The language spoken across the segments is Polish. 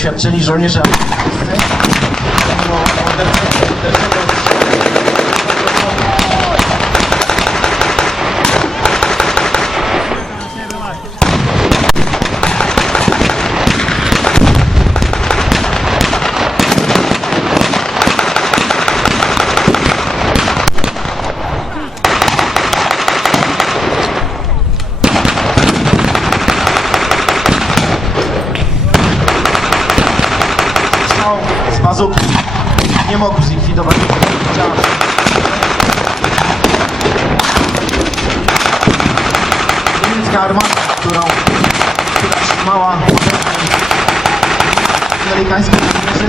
doświadczeni żołnierze amerykańscy, zlikwidować działa. Niemiecka armata, którą, trzymała amerykańskie żołnierzy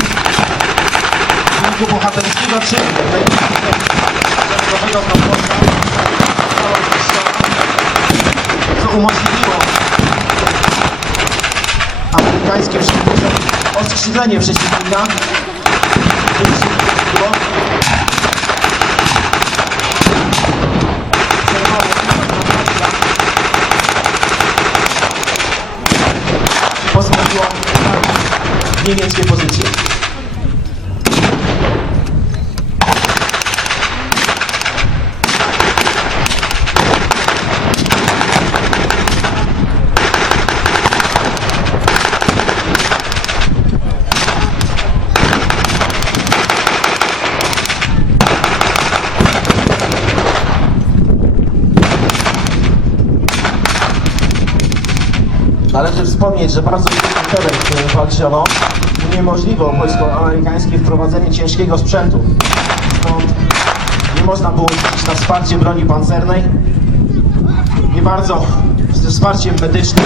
w wyniku bohaterskiego czynu narodowego komposta co umożliwiło amerykańskim żołnierzom oskrzydlenie przeciwnika. które się wydarzyło. Pozwoliło niemieckie pozycje. Należy wspomnieć, że bardzo teren, w którym walczono, uniemożliwiło wojsko-amerykańskie wprowadzenie ciężkiego sprzętu. Stąd nie można było liczyć na wsparcie broni pancernej, nie bardzo ze wsparciem medycznym.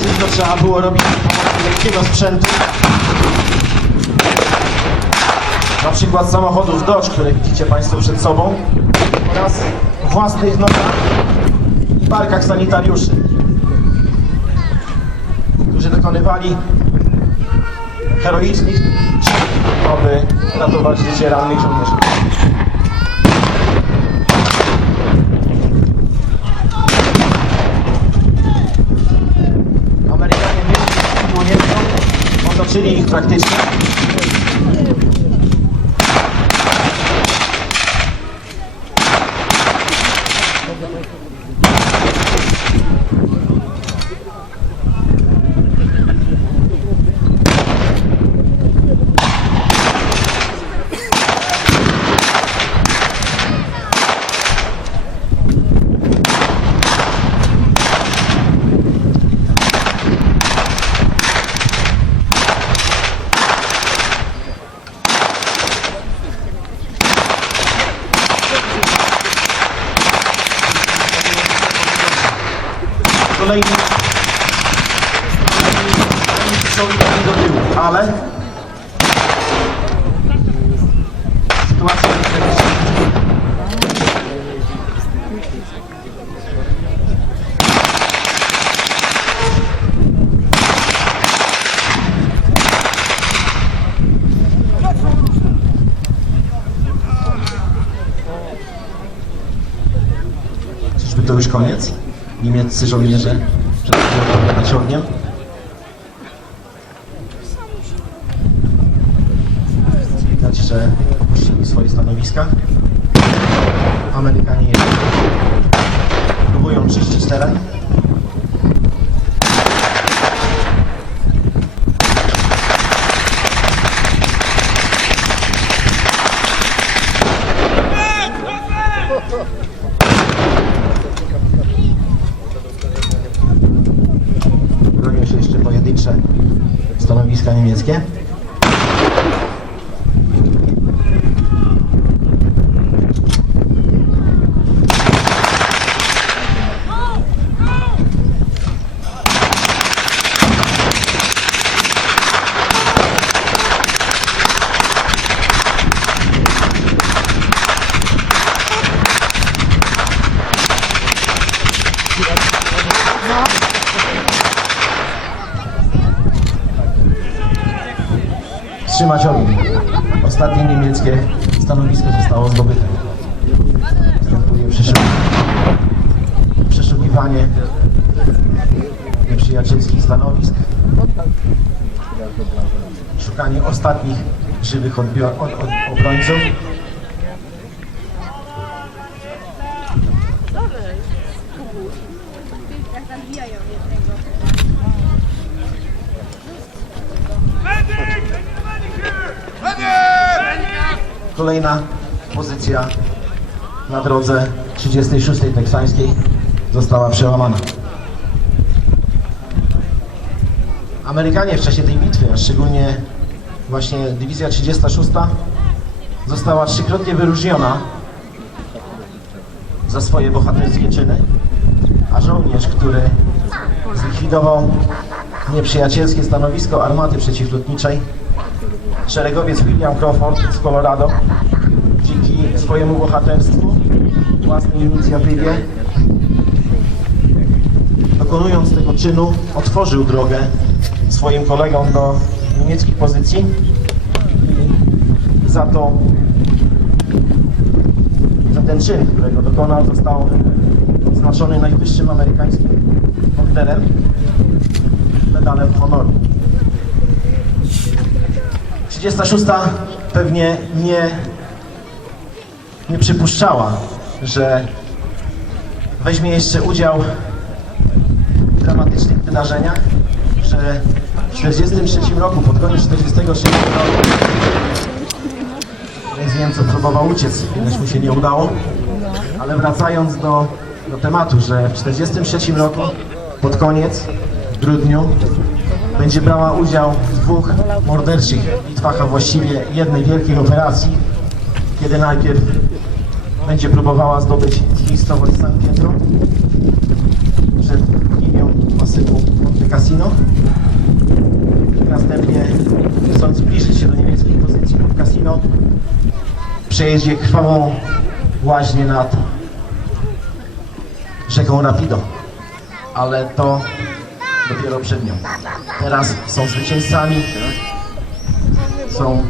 Wszystko trzeba było robić za pomocą lekkiego sprzętu. Na przykład samochodów Dodge, które widzicie Państwo przed sobą oraz własnych nogach i barkach sanitariuszy którzy dokonywali heroicznych czynów, aby ratować życie rannych żołnierzy. Amerykanie mieli otoczyli ich praktycznie. Kolejni kolejni są idący do tyłu, ale sytuacja. Czyżby to już koniec? Niemieccy żołnierze przed ogniem. Widać, że swoje stanowiska. Amerykanie jeszcze próbują czyścić teren. Bronią się jeszcze pojedyncze stanowiska niemieckie. Wstrzymać ogień. Ostatnie niemieckie stanowisko zostało zdobyte. Następuje przeszukiwanie, nieprzyjacielskich stanowisk. szukanie ostatnich żywych odbio- od, od, obrońców. Kolejna pozycja na drodze 36. teksańskiej została przełamana. Amerykanie w czasie tej bitwy, a szczególnie właśnie dywizja 36 została trzykrotnie wyróżniona za swoje bohaterskie czyny, a żołnierz, który zlikwidował nieprzyjacielskie stanowisko armaty przeciwlotniczej szeregowiec William Crawford z Colorado dzięki swojemu bohaterstwu, własnej inicjatywie, dokonując tego czynu, otworzył drogę swoim kolegom do niemieckich pozycji. Za to za ten czyn, którego dokonał, został odznaczony najwyższym amerykańskim orderem, medalem honoru. 36 pewnie nie, nie przypuszczała, że weźmie jeszcze udział w dramatycznych wydarzeniach, że w 43 roku, pod koniec 46 roku z Niemców próbował uciec, jednak mu się nie udało, ale wracając do, do tematu, że w 43 roku, pod koniec, w grudniu, będzie brała udział w dwóch morderczych bitwach, a właściwie jednej wielkiej operacji, kiedy najpierw będzie próbowała zdobyć miejscowość San Pietro przed linią masywu Monte Cassino. Następnie chcąc zbliżyć się do niemieckich pozycji pod Cassino przejedzie krwawą łaźnię nad rzeką Rapido. Ale to dopiero przed nią. Teraz są zwycięzcami, są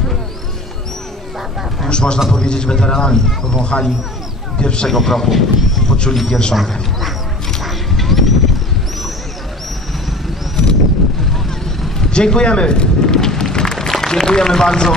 już można powiedzieć weteranami. Powąchali pierwszego prochu i poczuli pierwszą. Dziękujemy. Dziękujemy bardzo.